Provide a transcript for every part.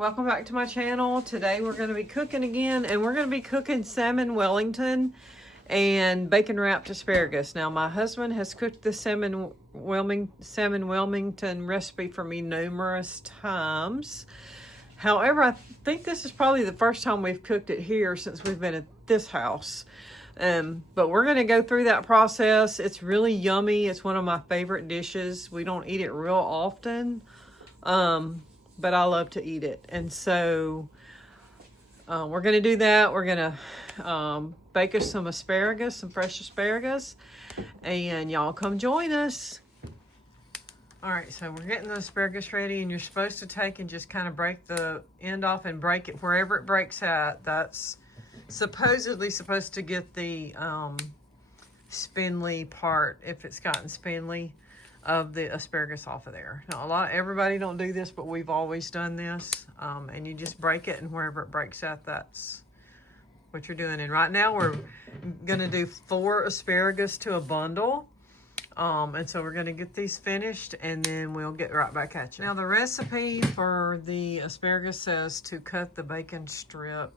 welcome back to my channel. Today we're going to be cooking again, and we're going to be cooking salmon Wellington and bacon wrapped asparagus. Now my husband has cooked the salmon Wellington recipe for me numerous times. However, I think this is probably the first time we've cooked it here since we've been at this house. But we're going to go through that process. It's really yummy. It's one of my favorite dishes. We don't eat it real often, but I love to eat it. And so we're going to do that. We're going to bake us some asparagus, some fresh asparagus, and y'all come join us. All right, so we're getting the asparagus ready, and you're supposed to take and just kind of break the end off and break it wherever it breaks at. That's supposedly supposed to get the spindly part, if it's gotten spindly, of the asparagus off of there. Now, everybody don't do this, but we've always done this. And you just break it, and wherever it breaks at, that's what you're doing. And right now we're gonna do 4 asparagus to a bundle. And so we're gonna get these finished, and then we'll get right back at you. Now the recipe for the asparagus says to cut the bacon strip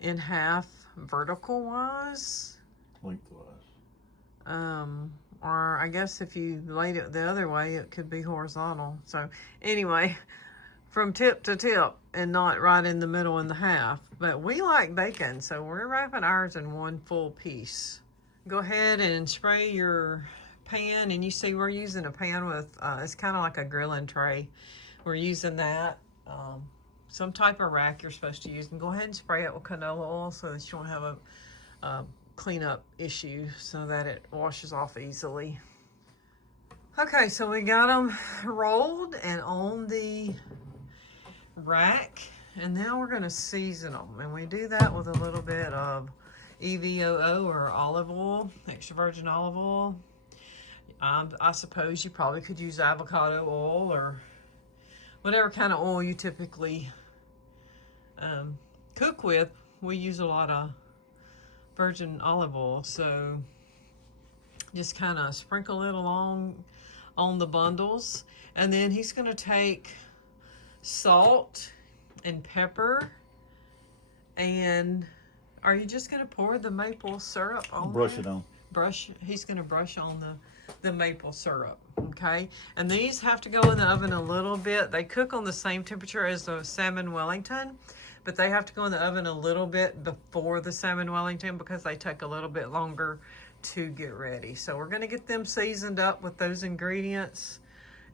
in half vertical wise. Lengthwise. Or I guess if you laid it the other way, it could be horizontal. So anyway, from tip to tip and not right in the middle in the half. But we like bacon, so we're wrapping ours in 1 full piece. Go ahead and spray your pan, and you see we're using a pan with, it's kind of like a grilling tray. We're using that. Some type of rack you're supposed to use, and go ahead and spray it with canola oil so that you don't have a cleanup issue, so that it washes off easily. Okay, so we got them rolled and on the rack, and now we're going to season them, and we do that with a little bit of EVOO or olive oil, extra virgin olive oil. I suppose you probably could use avocado oil or whatever kind of oil you typically cook with. We use a lot of virgin olive oil, so just kind of sprinkle it along on the bundles. And then he's going to take salt and pepper, and are you just going to pour the maple syrup on? Brush it on. He's going to brush on the maple syrup. Okay, and these have to go in the oven a little bit. They cook on the same temperature as the salmon Wellington, but they have to go in the oven a little bit before the salmon Wellington because they take a little bit longer to get ready. So we're going to get them seasoned up with those ingredients,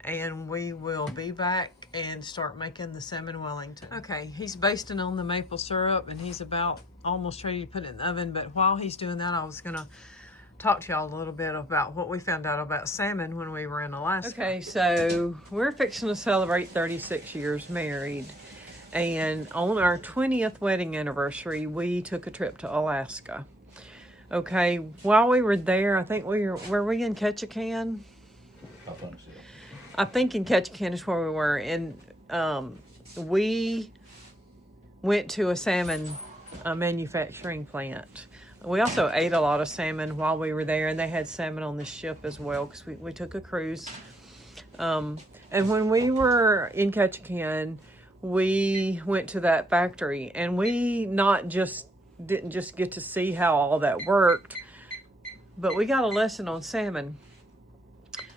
and we will be back and start making the salmon Wellington. Okay, he's basting on the maple syrup, and he's about almost ready to put it in the oven. But while he's doing that, I was going to talk to y'all a little bit about what we found out about salmon when we were in Alaska. Okay, so we're fixing to celebrate 36 years married. And on our 20th wedding anniversary, we took a trip to Alaska. Okay, while we were there, I think were we in Ketchikan? I think so. I think in Ketchikan is where we were. And we went to a salmon manufacturing plant. We also ate a lot of salmon while we were there, and they had salmon on the ship as well because we took a cruise. And when we were in Ketchikan, we went to that factory, and we didn't just get to see how all that worked, but we got a lesson on salmon.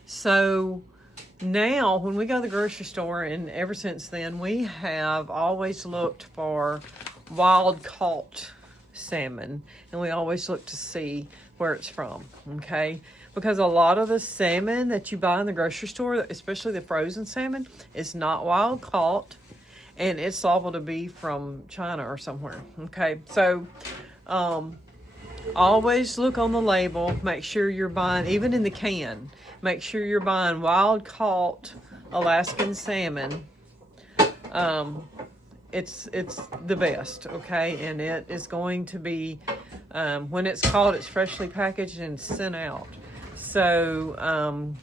So now when we go to the grocery store, and ever since then, we have always looked for wild caught salmon, and we always look to see where it's from. Okay, because a lot of the salmon that you buy in the grocery store, especially the frozen salmon, is not wild caught, and it's liable to be from China or somewhere. Okay, so always look on the label. Make sure you're buying, even in the can, make sure you're buying wild caught Alaskan salmon. It's the best, okay? And it is going to be, when it's caught, it's freshly packaged and sent out. So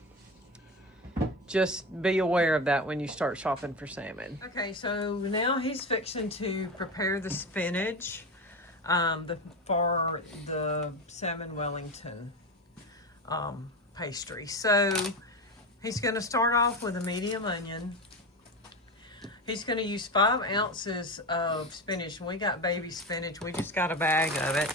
just be aware of that when you start shopping for salmon. Okay, so now he's fixing to prepare the spinach for the salmon Wellington pastry. So he's going to start off with a medium onion. He's going to use 5 ounces of spinach. We got baby spinach. We just got a bag of it.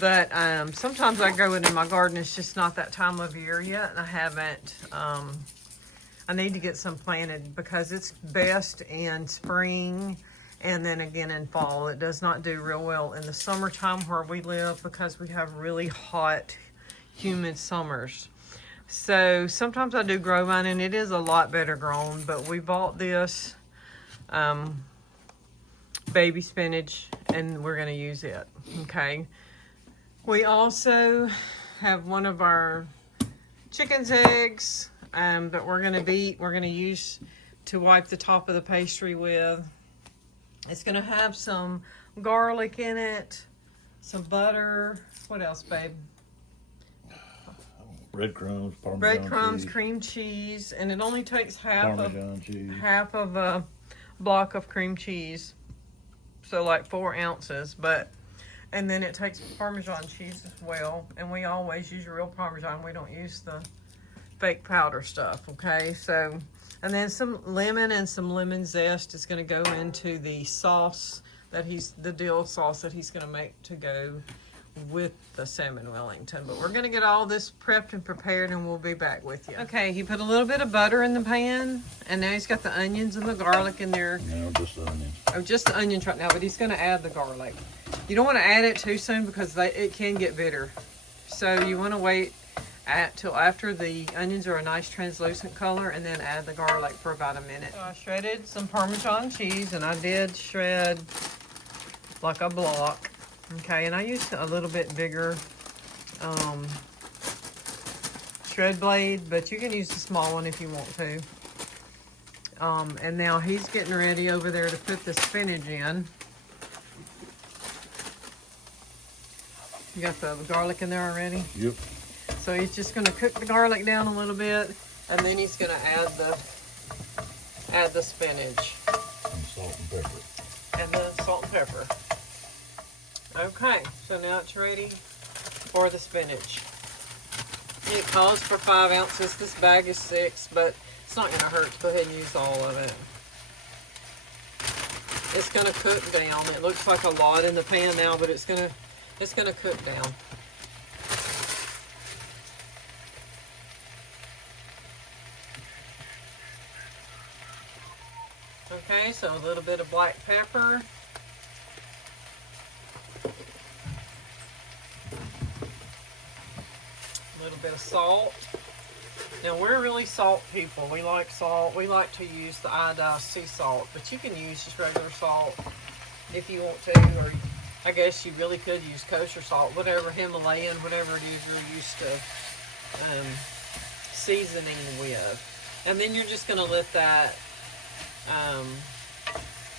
But sometimes I grow it in my garden. It's just not that time of year yet. And I haven't. I need to get some planted because it's best in spring and then again in fall. It does not do real well in the summertime where we live because we have really hot, humid summers. So sometimes I do grow mine and it is a lot better grown. But we bought this baby spinach and we're going to use it. Okay. We also have one of our chicken's eggs that we're going to beat. We're going to use to wipe the top of the pastry with. It's going to have some garlic in it, some butter. What else, babe? Breadcrumbs, Parmesan Breadcrumbs, cheese, cream cheese, and it only takes half Parmesan of a block of cream cheese, so like 4 ounces. And then it takes Parmesan cheese as well, and we always use real Parmesan. We don't use the fake powder stuff. Okay, so and then some lemon and some lemon zest is going to go into the sauce that the dill sauce that he's going to make to go with the salmon Wellington. But we're going to get all this prepped and prepared and we'll be back with you. Okay, he put a little bit of butter in the pan and now he's got the onions and the garlic in there. No, just the onions. Oh, just the onions right now, but he's going to add the garlic. You don't want to add it too soon because it can get bitter. So you want to wait till after the onions are a nice translucent color and then add the garlic for about a minute. So I shredded some Parmesan cheese and I did shred like a block. Okay, and I used a little bit bigger shred blade, but you can use the small one if you want to. And now he's getting ready over there to put the spinach in. You got the garlic in there already? Yep. So he's just going to cook the garlic down a little bit, and then he's going to add the spinach. And salt and pepper. And the salt and pepper. Okay, so now it's ready for the spinach. It calls for 5 ounces. This bag is 6, but it's not going to hurt to go ahead and use all of it. It's going to cook down. It looks like a lot in the pan now, but it's going to cook down. Okay, so a little bit of black pepper. A little bit of salt. Now we're really salt people. We like salt. We like to use the iodized sea salt, but you can use just regular salt if you want to, or I guess you really could use kosher salt, whatever, Himalayan, whatever it is you're used to seasoning with. And then you're just going to let that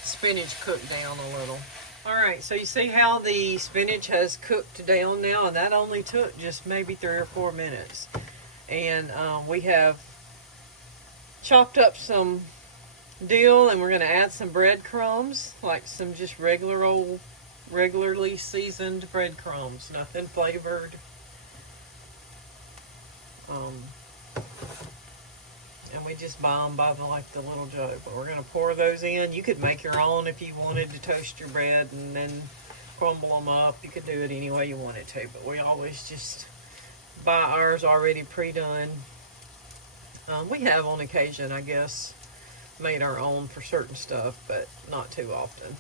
spinach cook down a little. Alright, so you see how the spinach has cooked down now, and that only took just maybe 3 or 4 minutes. And we have chopped up some dill, and we're going to add some breadcrumbs, like some just regularly seasoned breadcrumbs, nothing flavored. And we just buy them by the little jug. But we're going to pour those in. You could make your own if you wanted to toast your bread and then crumble them up. You could do it any way you wanted to. But we always just buy ours already pre-done. We have on occasion, I guess, made our own for certain stuff, but not too often.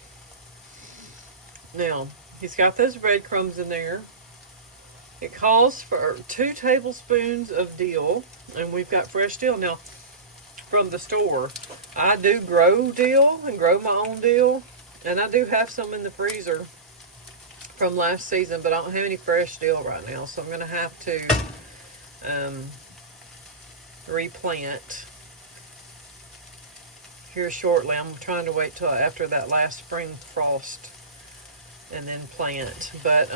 Now, he's got those breadcrumbs in there. It calls for 2 tablespoons of dill, and we've got fresh dill. Now, from the store, I do grow dill and grow my own dill, and I do have some in the freezer from last season, but I don't have any fresh dill right now, so I'm going to have to replant here shortly. I'm trying to wait till after that last spring frost and then plant. But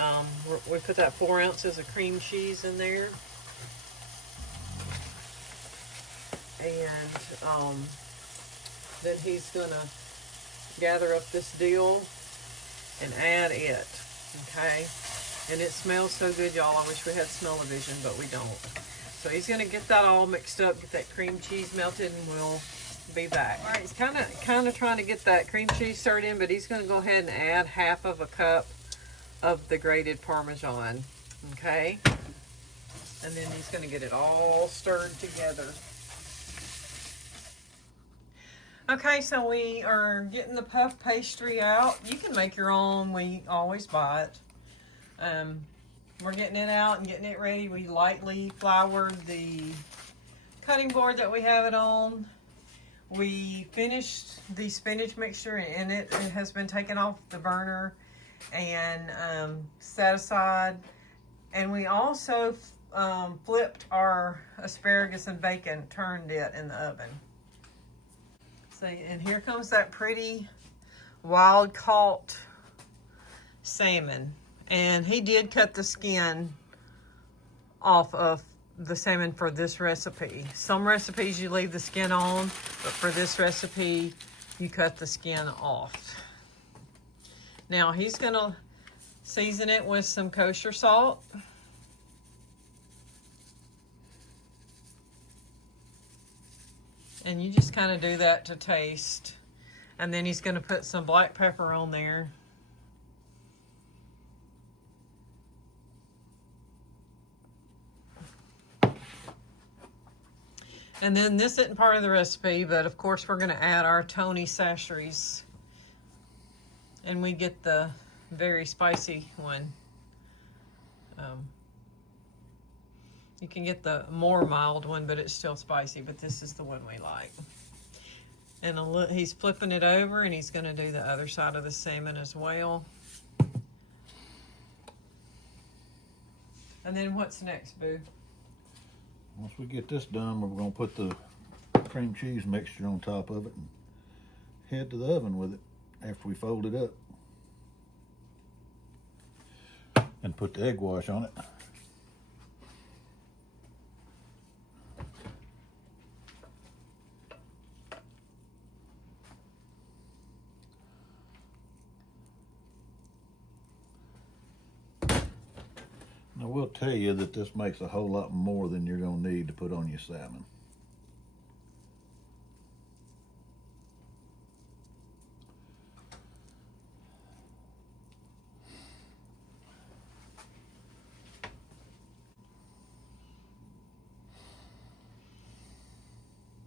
we put that 4 ounces of cream cheese in there. And then he's gonna gather up this dill and add it. Okay, and it smells so good, y'all. I wish we had smell-o-vision, but we don't. So he's gonna get that all mixed up, get that cream cheese melted, and we'll be back. All right, he's kind of trying to get that cream cheese stirred in, but he's going to go ahead and add half of a cup of the grated Parmesan. Okay, and then he's going to get it all stirred together. Okay, so we are getting the puff pastry out. You can make your own. We always buy it. We're getting it out and getting it ready. We lightly floured the cutting board that we have it on. We finished the spinach mixture and it has been taken off the burner and set aside. And we also flipped our asparagus and bacon, turned it in the oven. See, and here comes that pretty wild caught salmon. And he did cut the skin off of the salmon for this recipe. Some recipes you leave the skin on, but for this recipe, you cut the skin off. Now he's gonna season it with some kosher salt. And you just kind of do that to taste. And then he's gonna put some black pepper on there. And then this isn't part of the recipe, but of course we're going to add our Tony sasheries. And we get the very spicy one. You can get the more mild one, but it's still spicy, but this is the one we like. And he's flipping it over and he's going to do the other side of the salmon as well. And then what's next, Boo? Once we get this done, we're going to put the cream cheese mixture on top of it and head to the oven with it after we fold it up. And put the egg wash on it. I will tell you that this makes a whole lot more than you're going to need to put on your salmon.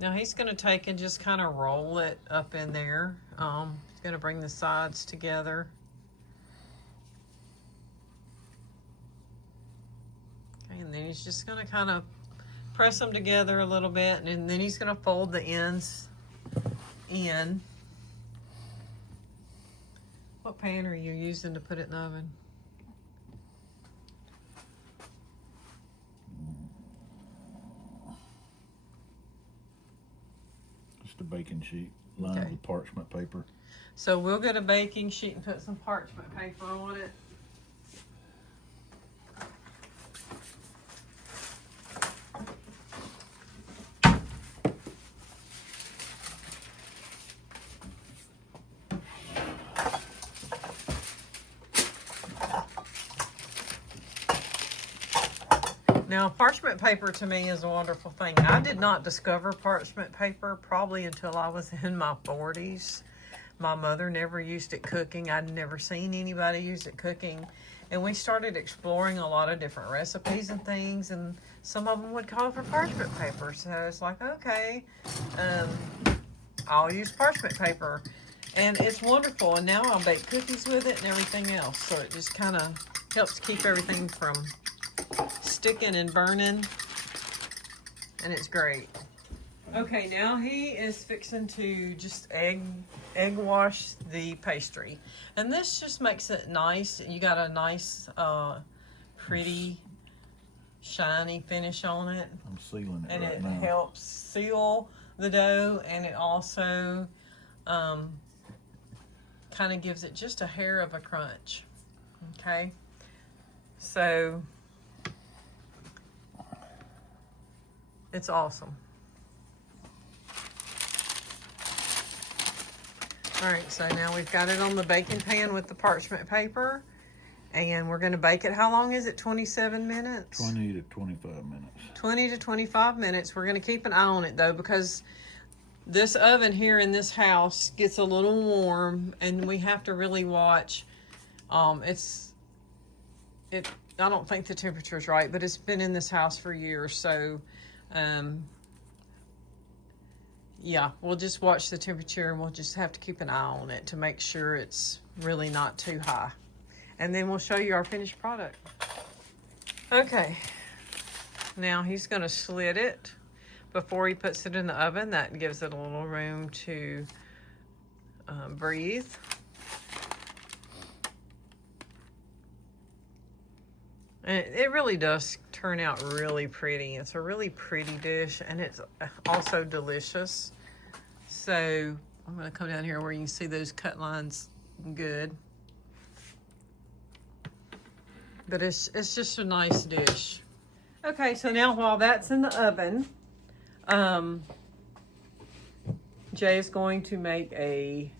Now he's going to take and just kind of roll it up in there. He's going to bring the sides together. And then he's just going to kind of press them together a little bit. And then he's going to fold the ends in. What pan are you using to put it in the oven? Just a baking sheet lined with parchment paper. So we'll get a baking sheet and put some parchment paper on it. Now, parchment paper to me is a wonderful thing. I did not discover parchment paper probably until I was in my 40s. My mother never used it cooking. I'd never seen anybody use it cooking. And we started exploring a lot of different recipes and things, and some of them would call for parchment paper. So it's like, okay, I'll use parchment paper. And it's wonderful. And now I'll bake cookies with it and everything else. So it just kind of helps keep everything from sticking and burning, and it's great. Okay, now he is fixing to just egg wash the pastry, and this just makes it nice. You got a nice pretty shiny finish on it. I'm sealing it and right it now. helps seal the dough, and it also kind of gives it just a hair of a crunch. Okay, so it's awesome. All right, so now we've got it on the baking pan with the parchment paper, and we're going to bake it. How long is it? 27 minutes? 20 to 25 minutes. 20 to 25 minutes. We're going to keep an eye on it, though, because this oven here in this house gets a little warm, and we have to really watch. I don't think the temperature is right, but it's been in this house for years, so yeah, we'll just watch the temperature, and we'll just have to keep an eye on it to make sure it's really not too high. And then we'll show you our finished product. Okay, now he's going to slit it before he puts it in the oven. That gives it a little room to breathe. And it really does turn out really pretty. It's a really pretty dish, and it's also delicious. So I'm going to come down here where you can see those cut lines good. But it's just a nice dish. Okay, so now while that's in the oven, Jay is going to make a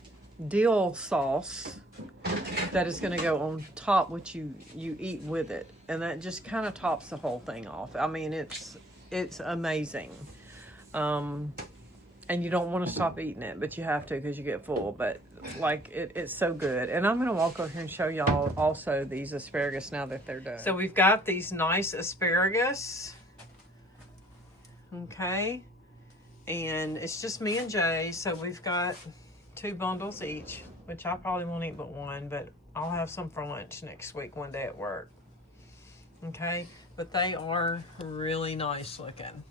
dill sauce that is going to go on top, which you eat with it, and that just kind of tops the whole thing off. I mean, it's amazing, and you don't want to stop eating it, but you have to because you get full. But like it's so good. And I'm going to walk over here and show y'all also these asparagus now that they're done. So we've got these nice asparagus, okay, and it's just me and Jay, so we've got 2 bundles each, which I probably won't eat but one, but I'll have some for lunch next week one day at work. Okay, but they are really nice looking.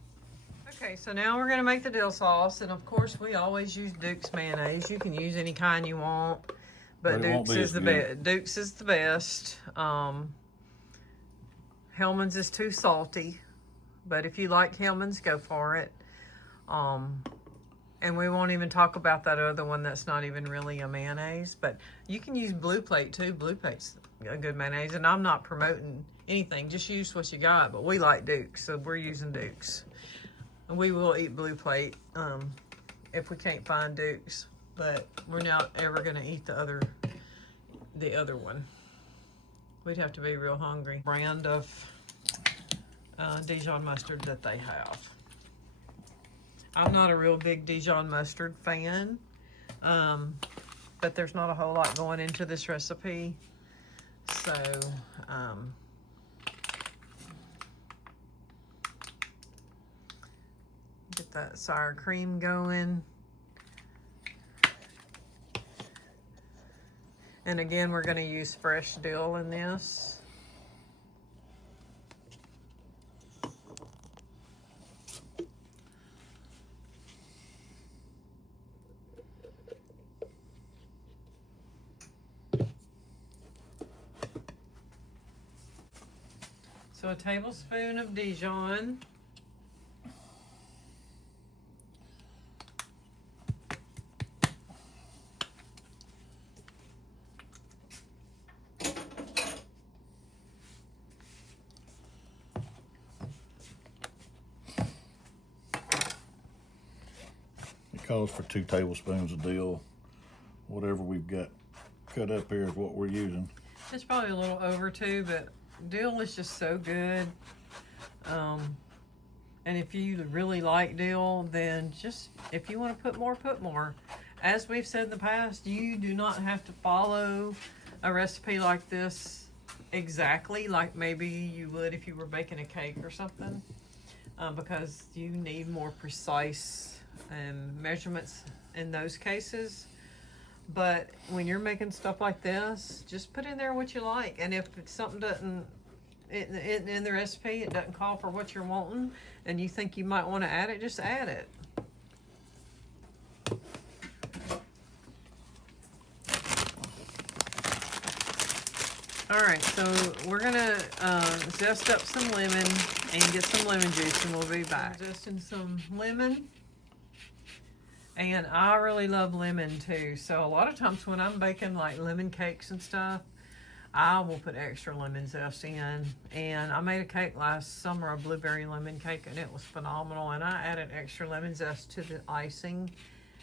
Okay, so now we're gonna make the dill sauce, and of course we always use Duke's mayonnaise. You can use any kind you want, but Duke's is the best. Duke's is the best. Hellman's is too salty, but if you like Hellman's, go for it. And we won't even talk about that other one that's not even really a mayonnaise, but you can use Blue Plate too. Blue Plate's a good mayonnaise, and I'm not promoting anything. Just use what you got, but we like Duke's, so we're using Duke's. And we will eat Blue Plate if we can't find Duke's, but we're not ever gonna eat the other one. We'd have to be real hungry. Brand of Dijon mustard that they have. I'm not a real big Dijon mustard fan, but there's not a whole lot going into this recipe. So, get that sour cream going. And again, we're going to use fresh dill in this. So a tablespoon of Dijon. It calls for 2 tablespoons of dill. Whatever we've got cut up here is what we're using. It's probably a little over 2, but dill is just so good. And if you really like dill, then just, if you want to put more, put more. As we've said in the past, you do not have to follow a recipe like this exactly like maybe you would if you were baking a cake or something, because you need more precise measurements in those cases. But when you're making stuff like this, just put in there what you like. And if something doesn't, in the recipe, it doesn't call for what you're wanting, and you think you might want to add it, just add it. All right, so we're gonna zest up some lemon and get some lemon juice, and we'll be back. Zesting some lemon. And I really love lemon too. So a lot of times when I'm baking like lemon cakes and stuff, I will put extra lemon zest in. And I made a cake last summer, a blueberry lemon cake, and it was phenomenal. And I added extra lemon zest to the icing,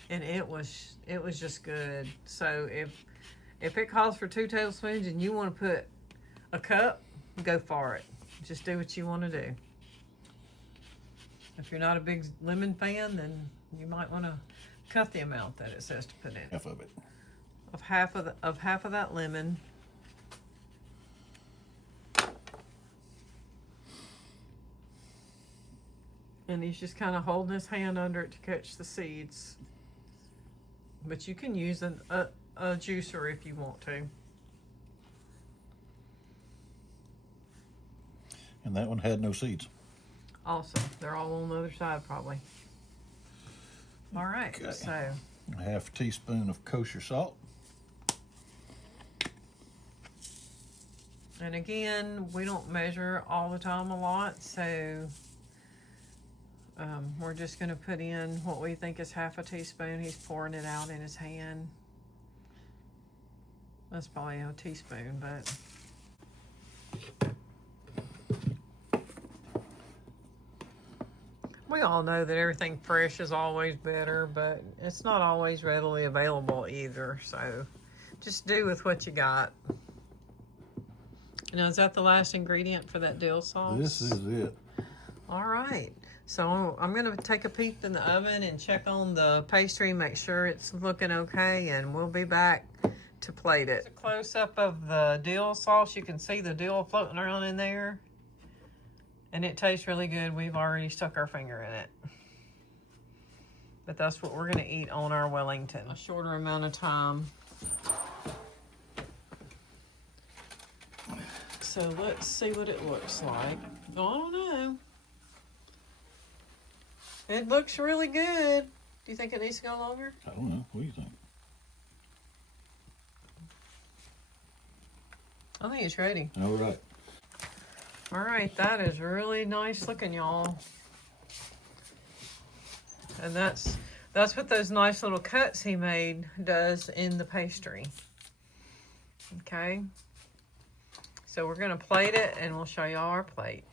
and it was just good. So if it calls for 2 tablespoons and you want to put a cup, go for it. Just do what you want to do. If you're not a big lemon fan, then you might want to cut the amount that it says to put in. Half of it. Of half of that lemon. And he's just kind of holding his hand under it to catch the seeds. But you can use a juicer if you want to. And that one had no seeds. Also, they're all on the other side probably. All right, Okay. so A half a teaspoon of kosher salt. and again, we don't measure all the time a lot, so we're just going to put in what we think is half a teaspoon. He's pouring it out in his hand. That's probably a teaspoon, but we all know that everything fresh is always better, but it's not always readily available either. So just do with what you got. Now, is that the last ingredient for that dill sauce? This is it. All right. So I'm going to take a peep in the oven and check on the pastry, make sure it's looking okay, and we'll be back to plate it. A close-up of the dill sauce. You can see the dill floating around in there. And it tastes really good. We've already stuck our finger in it. But that's what we're going to eat on our Wellington. A shorter amount of time. So let's see what it looks like. I don't know. It looks really good. Do you think it needs to go longer? I don't know. What do you think? I think it's ready. All right. All right, that is really nice looking, y'all. And that's what those nice little cuts he made does in the pastry. Okay. So we're gonna plate it and we'll show y'all our plate.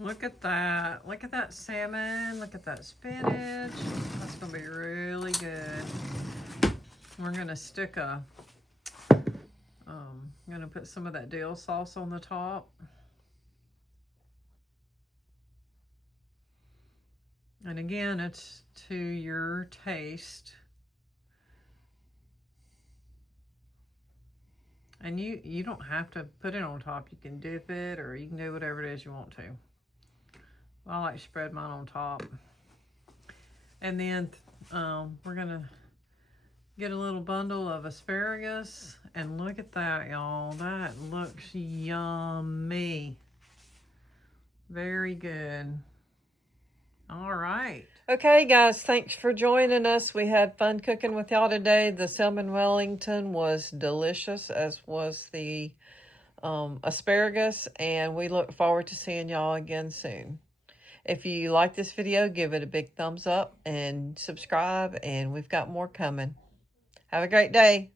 Look at that. Look at that salmon. Look at that spinach. That's going to be really good. We're going to stick I'm going to put some of that dill sauce on the top. And again, it's to your taste. And you don't have to put it on top. You can dip it, or you can do whatever it is you want to. I like to spread mine on top. And then we're gonna get a little bundle of asparagus. And look at that, y'all. That looks yummy. Very good. All right. Okay, guys, thanks for joining us. We had fun cooking with y'all today. The Salmon Wellington was delicious, as was the asparagus. And we look forward to seeing y'all again soon. If you like this video, give it a big thumbs up and subscribe, and we've got more coming. Have a great day.